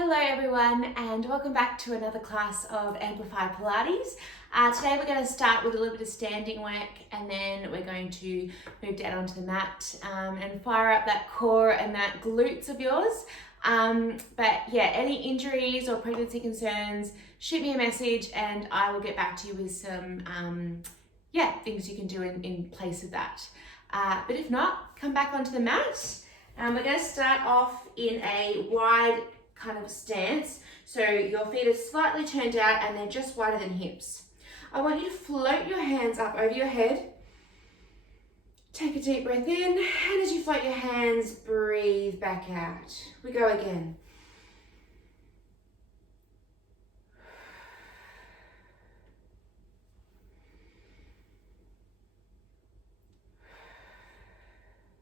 Hello everyone and welcome back to another class of Amplify Pilates. Today we're going to start with a little bit of standing work and then we're going to move down onto the mat and fire up that core and that glutes of yours. But yeah, any injuries or pregnancy concerns, shoot me a message and I will get back to you with some things you can do in place of that. But if not, come back onto the mat. We're going to start off in a wide kind of stance. So your feet are slightly turned out and they're just wider than hips. I want you to float your hands up over your head. Take a deep breath in, and as you float your hands, breathe back out. We go again.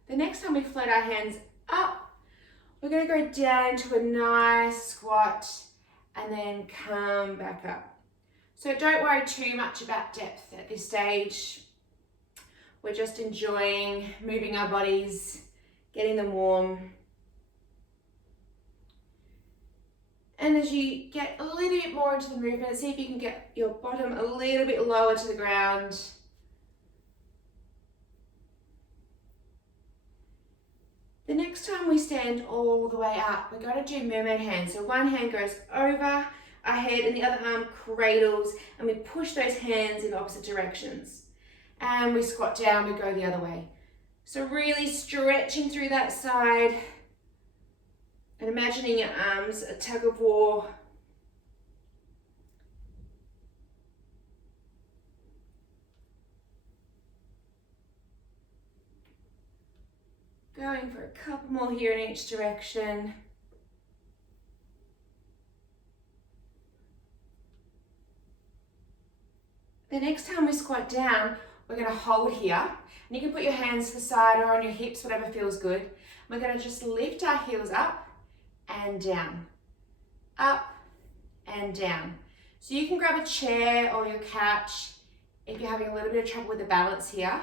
The next time we float our hands up, we're going to go down into a nice squat and then come back up. So don't worry too much about depth at this stage. We're just enjoying moving our bodies, getting them warm. And as you get a little bit more into the movement, see if you can get your bottom a little bit lower to the ground. The next time we stand all the way up, we're going to do mermaid hands. So one hand goes over our head and the other arm cradles, and we push those hands in opposite directions. And we squat down, we go the other way. So really stretching through that side and imagining your arms a tug of war. Going for a couple more here in each direction. The next time we squat down, we're going to hold here. And you can put your hands to the side or on your hips, whatever feels good. We're going to just lift our heels up and down. Up and down. So you can grab a chair or your couch if you're having a little bit of trouble with the balance here.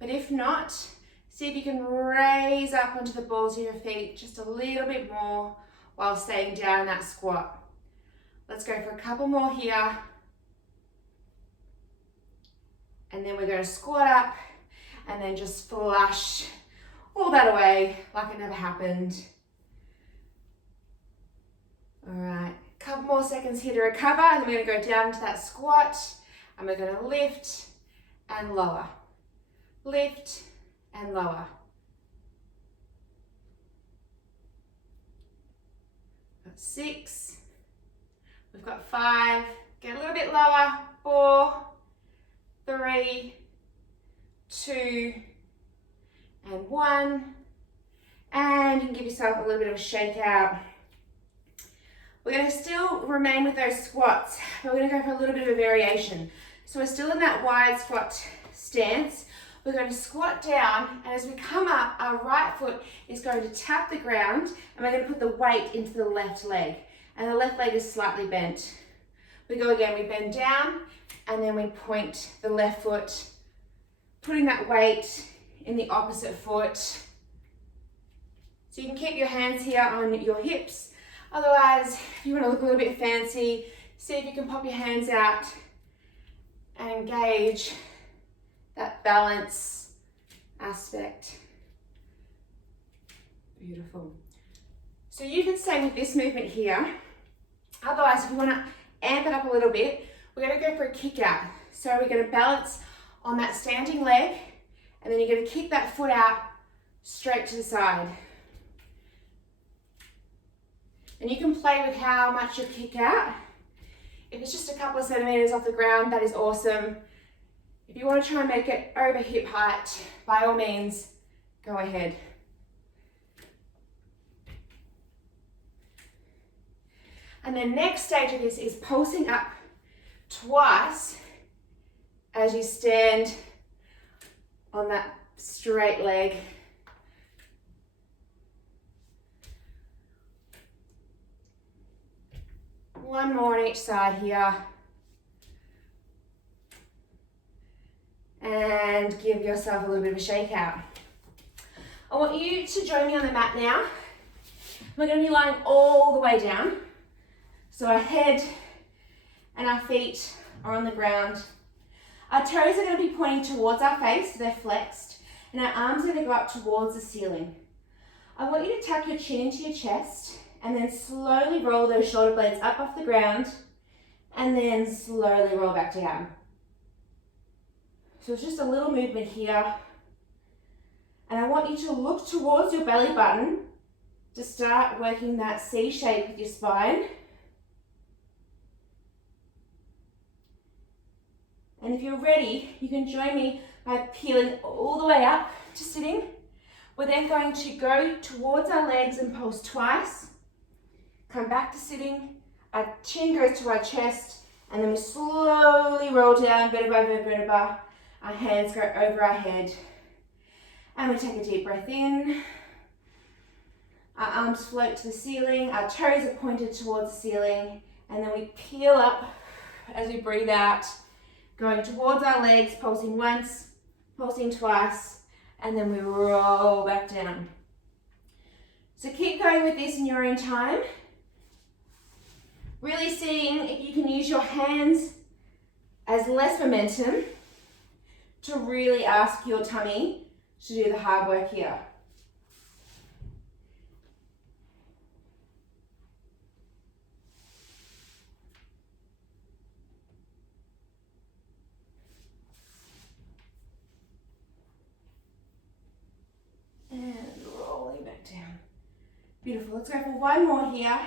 But if not, see if you can raise up onto the balls of your feet just a little bit more while staying down in that squat. Let's go for a couple more here. And then we're going to squat up and then just flush all that away like it never happened. All right, a couple more seconds here to recover, and then we're going to go down into that squat and we're going to lift and lower. Lift and lower. Got 6. We've got 5. Get a little bit lower. 4, 3, 2, and 1. And you can give yourself a little bit of a shake out. We're going to still remain with those squats, but we're going to go for a little bit of a variation. So we're still in that wide squat stance. We're going to squat down, and as we come up, our right foot is going to tap the ground, and we're going to put the weight into the left leg. And the left leg is slightly bent. We go again, we bend down, and then we point the left foot, putting that weight in the opposite foot. So you can keep your hands here on your hips. Otherwise, if you want to look a little bit fancy, see if you can pop your hands out and engage that balance aspect. Beautiful. So you can stay with this movement here. Otherwise, if you want to amp it up a little bit, we're going to go for a kick out. So we're going to balance on that standing leg, and then you're going to kick that foot out straight to the side. And you can play with how much you kick out. If it's just a couple of centimeters off the ground, that is awesome. If you want to try and make it over hip height, by all means, go ahead. And the next stage of this is pulsing up twice as you stand on that straight leg. One more on each side here. And give yourself a little bit of a shake out. I want you to join me on the mat now. We're going to be lying all the way down. So our head and our feet are on the ground. Our toes are going to be pointing towards our face, so they're flexed, and our arms are going to go up towards the ceiling. I want you to tuck your chin into your chest and then slowly roll those shoulder blades up off the ground and then slowly roll back down. So it's just a little movement here. And I want you to look towards your belly button to start working that C shape with your spine. And if you're ready, you can join me by peeling all the way up to sitting. We're then going to go towards our legs and pulse twice. Come back to sitting. Our chin goes to our chest, and then we slowly roll down vertebra by vertebra. Our hands go over our head. And we take a deep breath in. Our arms float to the ceiling. Our toes are pointed towards the ceiling. And then we peel up as we breathe out, going towards our legs, pulsing once, pulsing twice, and then we roll back down. So keep going with this in your own time. Really seeing if you can use your hands as less momentum to really ask your tummy to do the hard work here. And rolling back down. Beautiful. Let's go for one more here.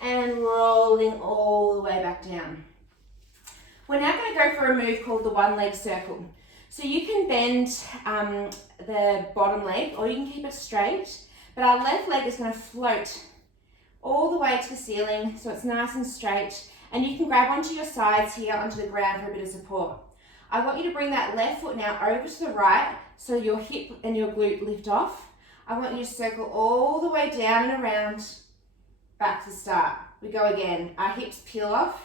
And rolling all the way back down. We're now going to go for a move called the one leg circle. So you can bend the bottom leg or you can keep it straight, but our left leg is going to float all the way to the ceiling so it's nice and straight, and you can grab onto your sides here onto the ground for a bit of support. I want you to bring that left foot now over to the right so your hip and your glute lift off. I want you to circle all the way down and around back to the start. We go again. Our hips peel off.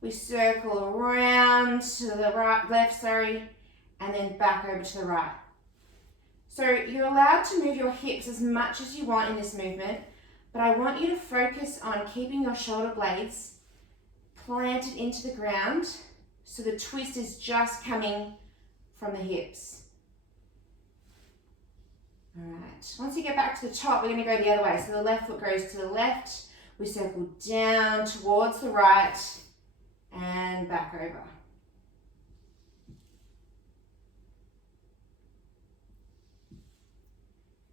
We circle around to the left, and then back over to the right. So you're allowed to move your hips as much as you want in this movement, but I want you to focus on keeping your shoulder blades planted into the ground so the twist is just coming from the hips. All right, once you get back to the top, we're going to go the other way. So the left foot goes to the left, we circle down towards the right, and back over.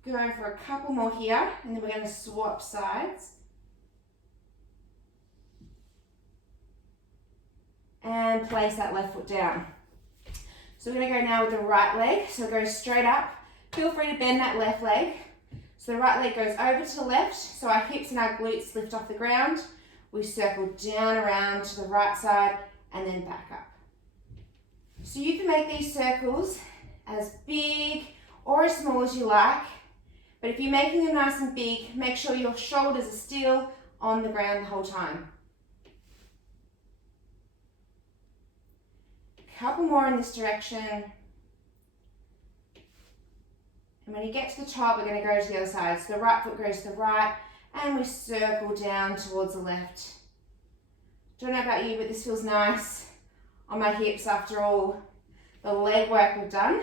Go for a couple more here, and then we're going to swap sides. And place that left foot down. So we're going to go now with the right leg. So go straight up. Feel free to bend that left leg. So the right leg goes over to the left, so our hips and our glutes lift off the ground. We circle down around to the right side and then back up. So you can make these circles as big or as small as you like, but if you're making them nice and big, make sure your shoulders are still on the ground the whole time. A couple more in this direction. And when you get to the top, we're going to go to the other side. So the right foot goes to the right, and we circle down towards the left. Don't know about you, but this feels nice on my hips after all the leg work we've done.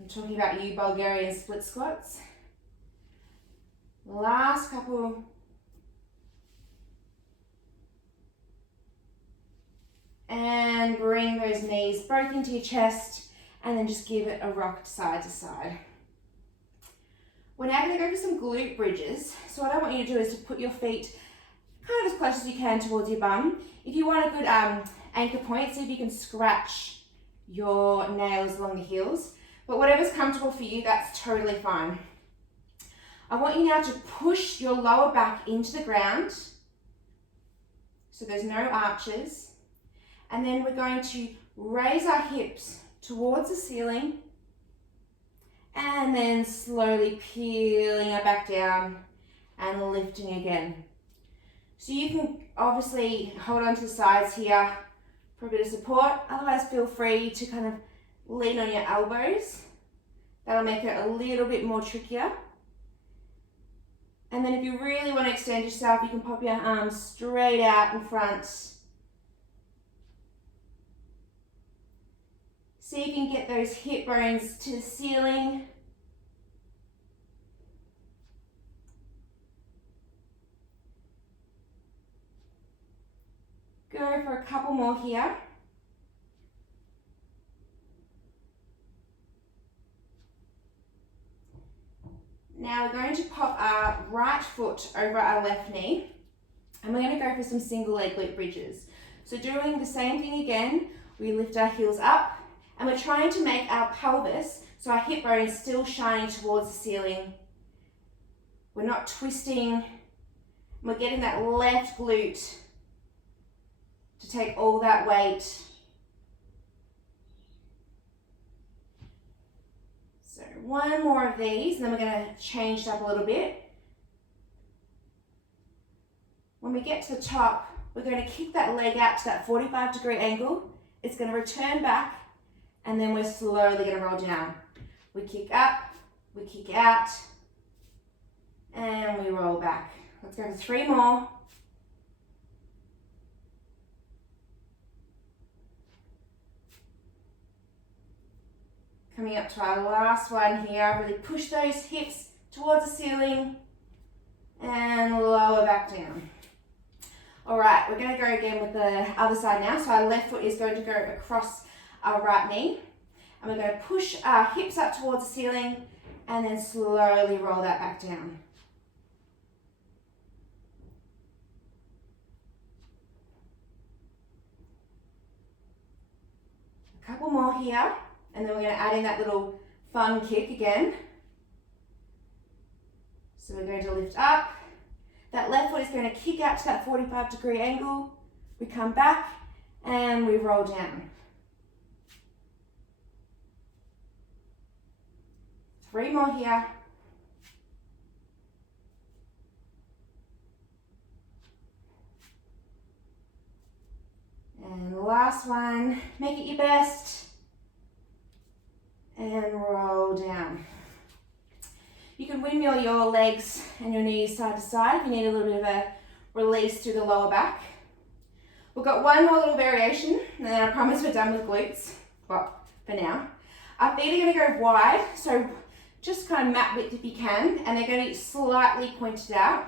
I'm talking about you Bulgarian split squats. Last couple. And bring those knees both into your chest, and then just give it a rock side to side. We're now going to go for some glute bridges. So what I want you to do is to put your feet kind of as close as you can towards your bum. If you want a good anchor point, see if you can scratch your nails along the heels. But whatever's comfortable for you, that's totally fine. I want you now to push your lower back into the ground. So there's no arches. And then we're going to raise our hips towards the ceiling and then slowly peeling it back down and lifting again. So you can obviously hold on to the sides here for a bit of support. Otherwise, feel free to kind of lean on your elbows. That'll make it a little bit more trickier. And then if you really want to extend yourself, you can pop your arms straight out in front. See if you can get those hip bones to the ceiling. Go for a couple more here. Now we're going to pop our right foot over our left knee, and we're going to go for some single leg glute bridges. So doing the same thing again, we lift our heels up, and we're trying to make our pelvis, so our hip bone is still shining towards the ceiling. We're not twisting. We're getting that left glute to take all that weight. So one more of these, and then we're going to change it up a little bit. When we get to the top, we're going to kick that leg out to that 45-degree angle. It's going to return back, and then we're slowly going to roll down. We kick up, we kick out, and we roll back. Let's go for 3 more. Coming up to our last one here, really push those hips towards the ceiling and lower back down. All right, we're going to go again with the other side now. So our left foot is going to go across our right knee, and we're going to push our hips up towards the ceiling and then slowly roll that back down. A couple more here. And then we're going to add in that little fun kick again. So we're going to lift up. That left foot is going to kick out to that 45-degree angle. We come back and we roll down. 3 more here. And the last one, make it your best. And roll down. You can windmill your legs and your knees side to side if you need a little bit of a release through the lower back. We've got one more little variation, and then I promise we're done with glutes, well, for now. Our feet are going to go wide, so just kind of mat width if you can, and they're going to be slightly pointed out.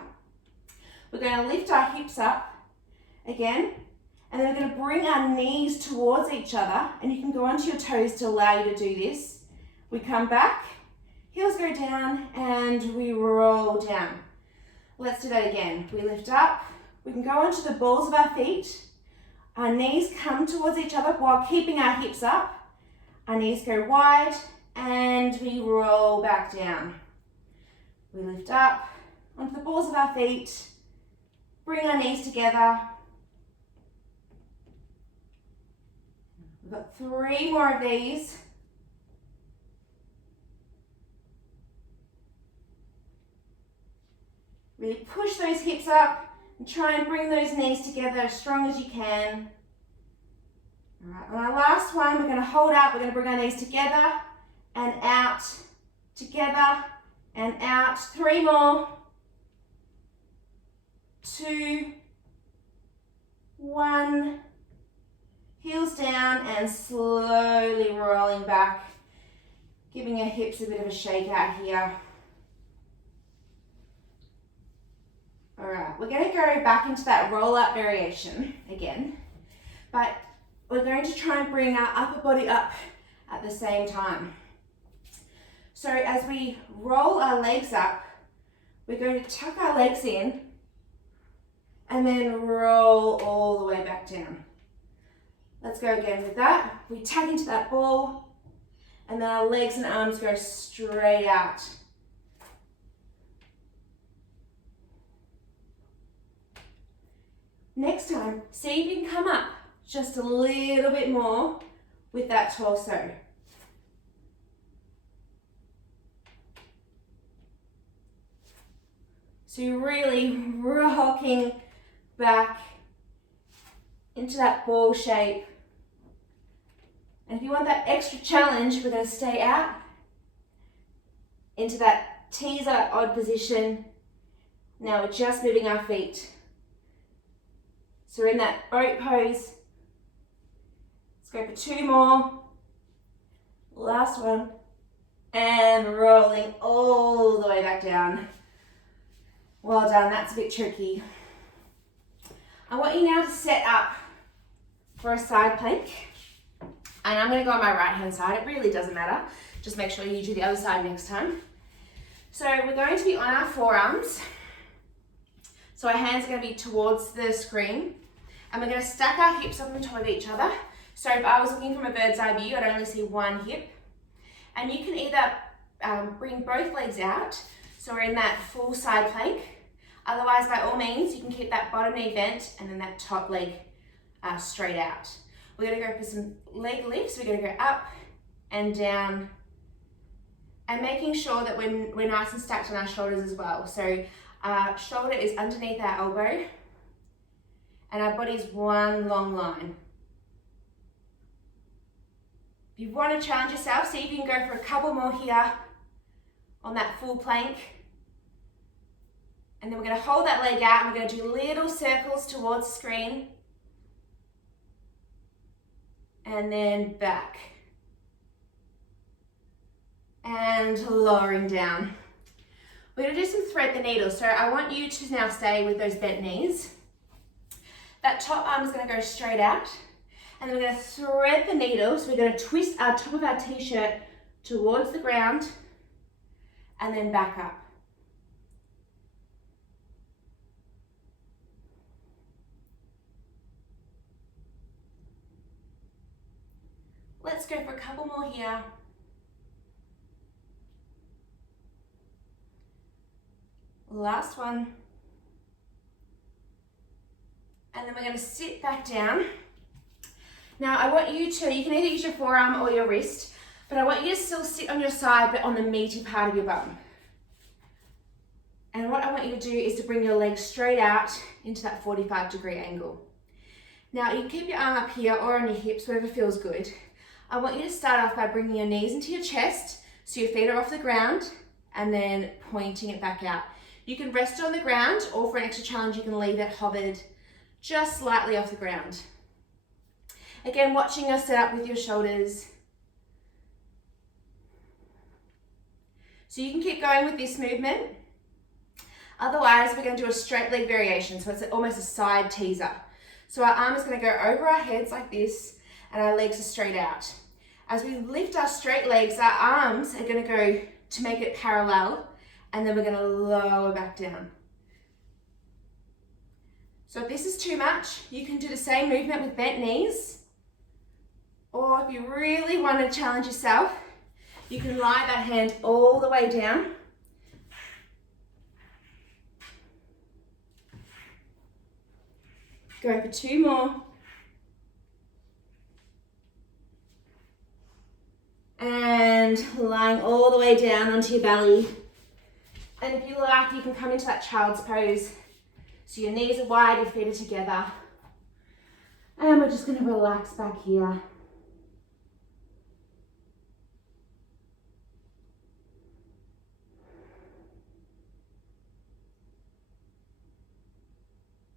We're going to lift our hips up again, and then we're going to bring our knees towards each other, and you can go onto your toes to allow you to do this. We come back, heels go down, and we roll down. Let's do that again. We lift up, we can go onto the balls of our feet, our knees come towards each other while keeping our hips up, our knees go wide, and we roll back down. We lift up onto the balls of our feet, bring our knees together. We've got 3 more of these. Really push those hips up and try and bring those knees together as strong as you can. All right, on our last one, we're going to hold up. We're going to bring our knees together and out, together and out. 3 more. 2, 1. Heels down and slowly rolling back, giving your hips a bit of a shake out here. All right, we're going to go back into that roll-up variation again, but we're going to try and bring our upper body up at the same time. So as we roll our legs up, we're going to tuck our legs in and then roll all the way back down. Let's go again with that. We tuck into that ball, and then our legs and arms go straight out. Next time, see if you can come up just a little bit more with that torso. So you're really rocking back into that ball shape. And if you want that extra challenge, we're going to stay out into that teaser odd position. Now we're just moving our feet. So we're in that boat pose. Let's go for 2 more. Last one. And rolling all the way back down. Well done, that's a bit tricky. I want you now to set up for a side plank. And I'm going to go on my right hand side. It really doesn't matter. Just make sure you do the other side next time. So we're going to be on our forearms. So our hands are going to be towards the screen. And we're going to stack our hips up on top of each other. So if I was looking from a bird's eye view, I'd only see one hip. And you can either bring both legs out. So we're in that full side plank. Otherwise, by all means, you can keep that bottom knee bent and then that top leg straight out. We're going to go for some leg lifts. We're going to go up and down and making sure that we're nice and stacked on our shoulders as well. So our shoulder is underneath our elbow and our body's one long line. If you want to challenge yourself, see if you can go for a couple more here on that full plank. And then we're going to hold that leg out and we're going to do little circles towards the screen. And then back. And lowering down. We're going to do some thread the needle. So I want you to now stay with those bent knees. That top arm is going to go straight out. And then we're going to thread the needle. So we're going to twist our top of our t-shirt towards the ground. And then back up. Let's go for a couple more here. Last one. And then we're going to sit back down. Now I want you to, you can either use your forearm or your wrist, but I want you to still sit on your side but on the meaty part of your bum. And what I want you to do is to bring your legs straight out into that 45-degree angle. Now you can keep your arm up here or on your hips, whatever feels good. I want you to start off by bringing your knees into your chest so your feet are off the ground and then pointing it back out. You can rest on the ground or for an extra challenge you can leave it hovered just slightly off the ground. Again, watching your setup with your shoulders. So you can keep going with this movement. Otherwise, we're going to do a straight leg variation. So it's almost a side teaser. So our arm is going to go over our heads like this and our legs are straight out. As we lift our straight legs, our arms are going to go to make it parallel and then we're going to lower back down. So if this is too much, you can do the same movement with bent knees. Or if you really want to challenge yourself, you can lie that hand all the way down. Go for 2 more. And lying all the way down onto your belly. And if you like, you can come into that child's pose. So your knees are wide, your feet are together. And we're just going to relax back here.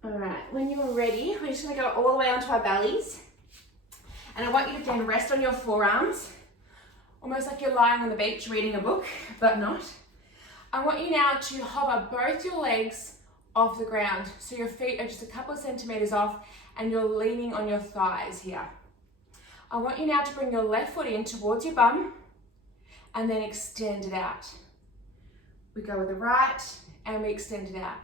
All right, when you're ready, we're just going to go all the way onto our bellies. And I want you to then rest on your forearms, almost like you're lying on the beach reading a book, but not. I want you now to hover both your legs off the ground. So your feet are just a couple of centimeters off and you're leaning on your thighs here. I want you now to bring your left foot in towards your bum and then extend it out. We go with the right and we extend it out.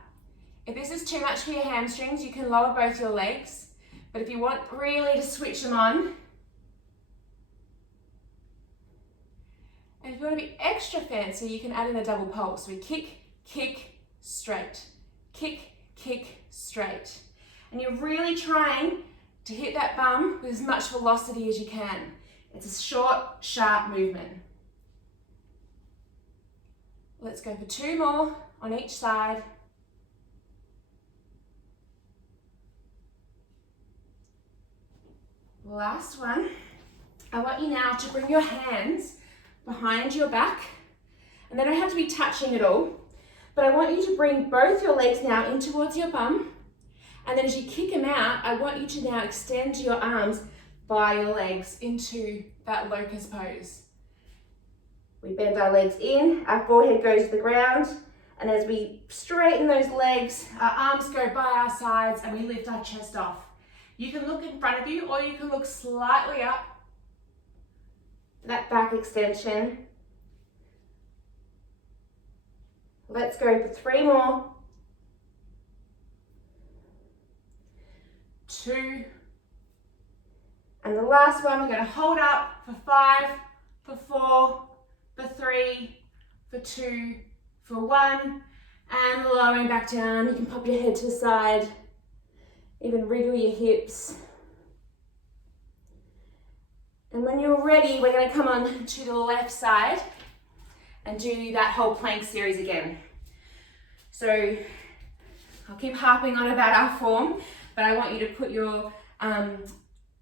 If this is too much for your hamstrings, you can lower both your legs. But if you want really to switch them on, and if you want to be extra fancy, you can add in a double pulse. We kick, kick, straight. Kick, kick, straight. And you're really trying to hit that bum with as much velocity as you can. It's a short, sharp movement. Let's go for 2 more on each side. Last one. I want you now to bring your hands behind your back, and they don't have to be touching at all, but I want you to bring both your legs now in towards your bum, and then as you kick them out, I want you to now extend your arms by your legs into that locust pose. We bend our legs in, our forehead goes to the ground, and as we straighten those legs, our arms go by our sides and we lift our chest off. You can look in front of you or you can look slightly up. That back extension. Let's go for 3 more. 2. And the last one, we're going to hold up for 5, for 4, for 3, for 2, for 1, and lowering back down. You can pop your head to the side, even wriggle your hips. And when you're ready, we're going to come on to the left side and do that whole plank series again. So I'll keep harping on about our form, but I want you to put your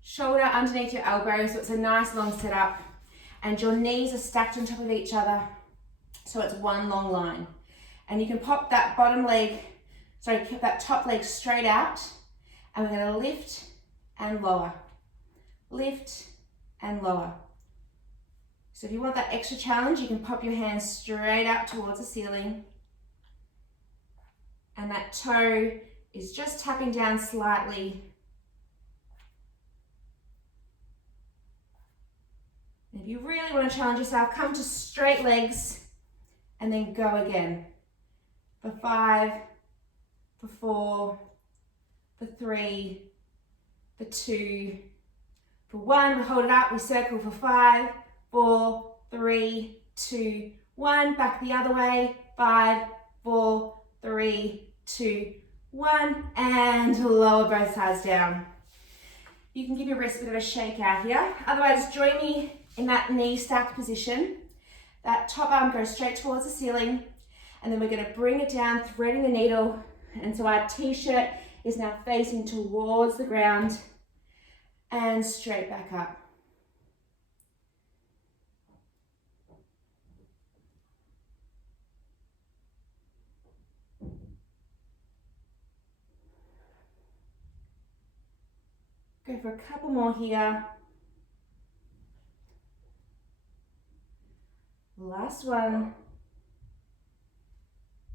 shoulder underneath your elbow so it's a nice long setup, and your knees are stacked on top of each other so it's one long line. And you can pop that keep that top leg straight out, and we're going to lift and lower, lift and lower. So if you want that extra challenge, you can pop your hands straight up towards the ceiling, and that toe is just tapping down slightly. And if you really want to challenge yourself, come to straight legs and then go again. For 5, for 4, for 3, for 2, for 1. We hold it up, we circle for 5, 4, 3, 2, 1. Back the other way. 5, 4, 3, 2, 1. And lower both sides down. You can give your wrist a bit of a shake out here. Otherwise, join me in that knee stacked position. That top arm goes straight towards the ceiling, and then we're going to bring it down, threading the needle, and so our t-shirt is now facing towards the ground and straight back up. Go for a couple more here. Last one.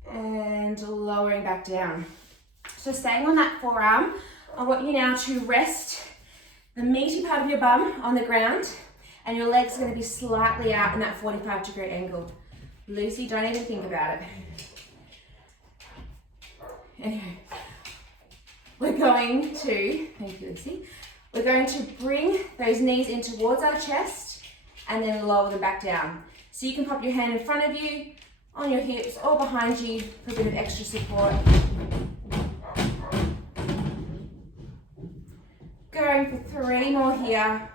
And lowering back down. So staying on that forearm, I want you now to rest the meaty part of your bum on the ground, and your legs are going to be slightly out in that 45-degree angle. Lucy, don't even think about it. Anyway, we're going to, thank you Lucy, we're going to bring those knees in towards our chest and then lower them back down. So you can pop your hand in front of you, on your hips or behind you for a bit of extra support. Going for 3 more here.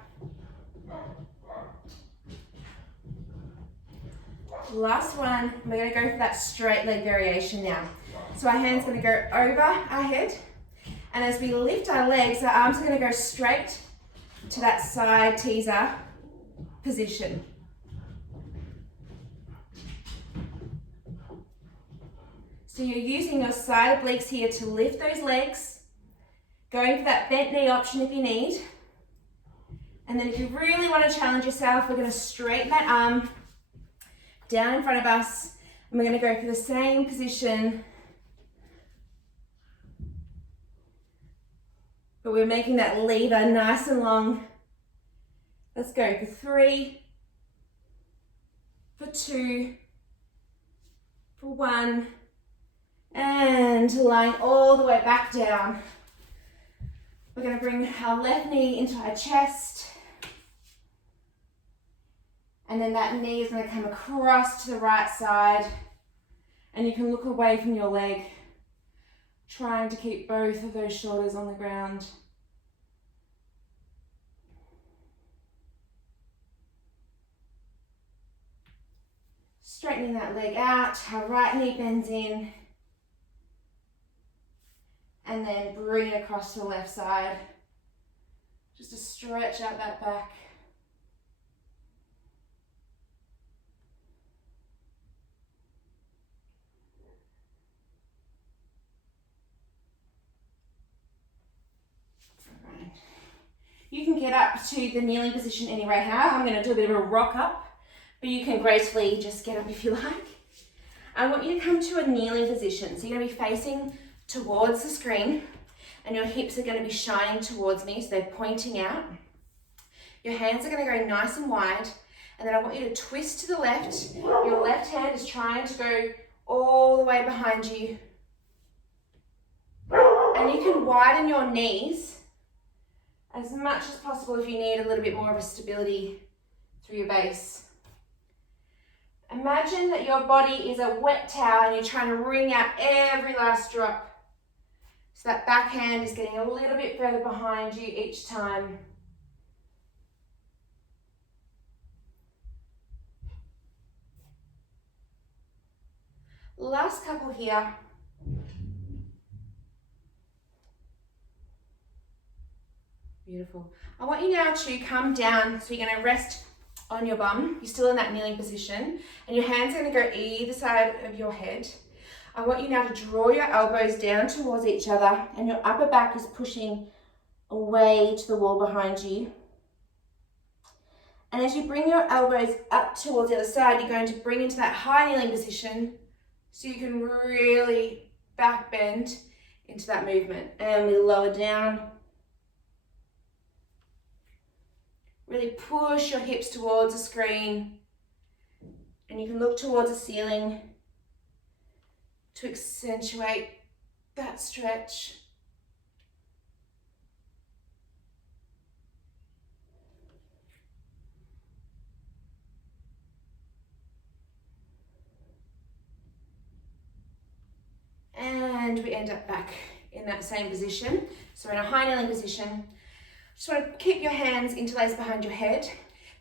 Last one, we're going to go for that straight leg variation now. So our hand's going to go over our head, and as we lift our legs, our arms are going to go straight to that side teaser position. So you're using your side obliques here to lift those legs, going for that bent knee option if you need. And then if you really want to challenge yourself, we're going to straighten that arm down in front of us, and we're going to go for the same position, but we're making that lever nice and long. Let's go for 3, for 2, for 1, and lying all the way back down. We're going to bring our left knee into our chest, and then that knee is going to come across to the right side, and you can look away from your leg, trying to keep both of those shoulders on the ground. Straightening that leg out, our right knee bends in, and then bring it across to the left side, just to stretch out that back. get up to the kneeling position any right now. I'm going to do a bit of a rock up, but you can gracefully just get up if you like. I want you to come to a kneeling position. So you're going to be facing towards the screen and your hips are going to be shining towards me, so they're pointing out. Your hands are going to go nice and wide, and then I want you to twist to the left. Your left hand is trying to go all the way behind you. And you can widen your knees as much as possible if you need a little bit more of a stability through your base. Imagine that your body is a wet towel and you're trying to wring out every last drop. So that back hand is getting a little bit further behind you each time. Last couple here. Beautiful. I want you now to come down, so you're going to rest on your bum. You're still in that kneeling position, and your hands are going to go either side of your head. I want you now to draw your elbows down towards each other, and your upper back is pushing away to the wall behind you. And as you bring your elbows up towards the other side, you're going to bring into that high kneeling position so you can really back bend into that movement. And we lower down. Really push your hips towards the screen, and you can look towards the ceiling to accentuate that stretch. And we end up back in that same position. So we're in a high kneeling position. Just want to keep your hands interlaced behind your head,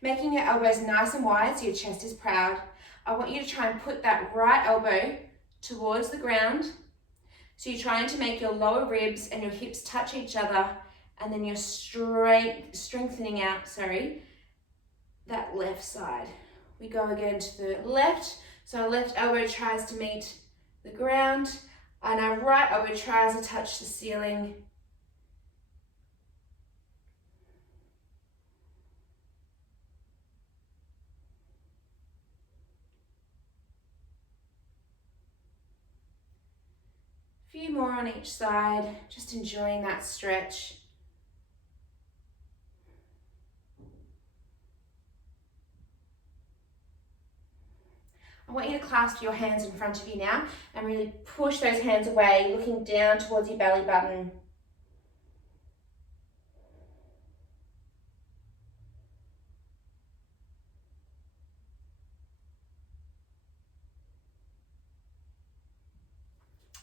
making your elbows nice and wide so your chest is proud. I want you to try and put that right elbow towards the ground. So you're trying to make your lower ribs and your hips touch each other, and then you're strengthening out, that left side. We go again to the left. So our left elbow tries to meet the ground, and our right elbow tries to touch the ceiling. Few more on each side, just enjoying that stretch. I want you to clasp your hands in front of you now and really push those hands away, looking down towards your belly button.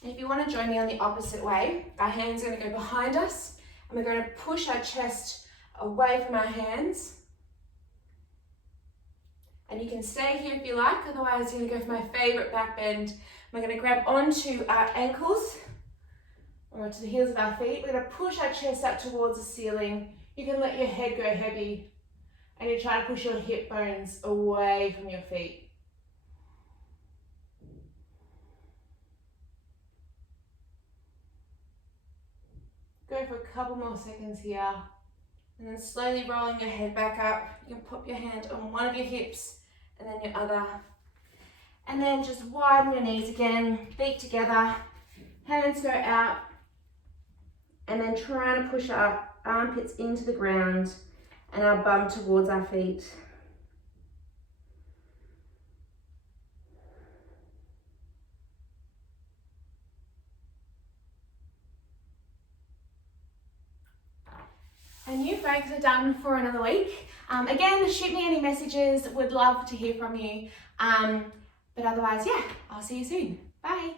And if you want to join me on the opposite way, our hands are going to go behind us and we're going to push our chest away from our hands. And you can stay here if you like, otherwise you're going to go for my favorite back bend. We're going to grab onto our ankles or to the heels of our feet. We're going to push our chest up towards the ceiling. You can let your head go heavy and you try to push your hip bones away from your feet. Go for a couple more seconds here. And then slowly rolling your head back up. You can pop your hand on one of your hips and then your other. And then just widen your knees again, feet together, hands go out. And then trying to push our armpits into the ground and our bum towards our feet. And you folks are done for another week. Again, shoot me any messages. Would love to hear from you. But otherwise, yeah, I'll see you soon. Bye.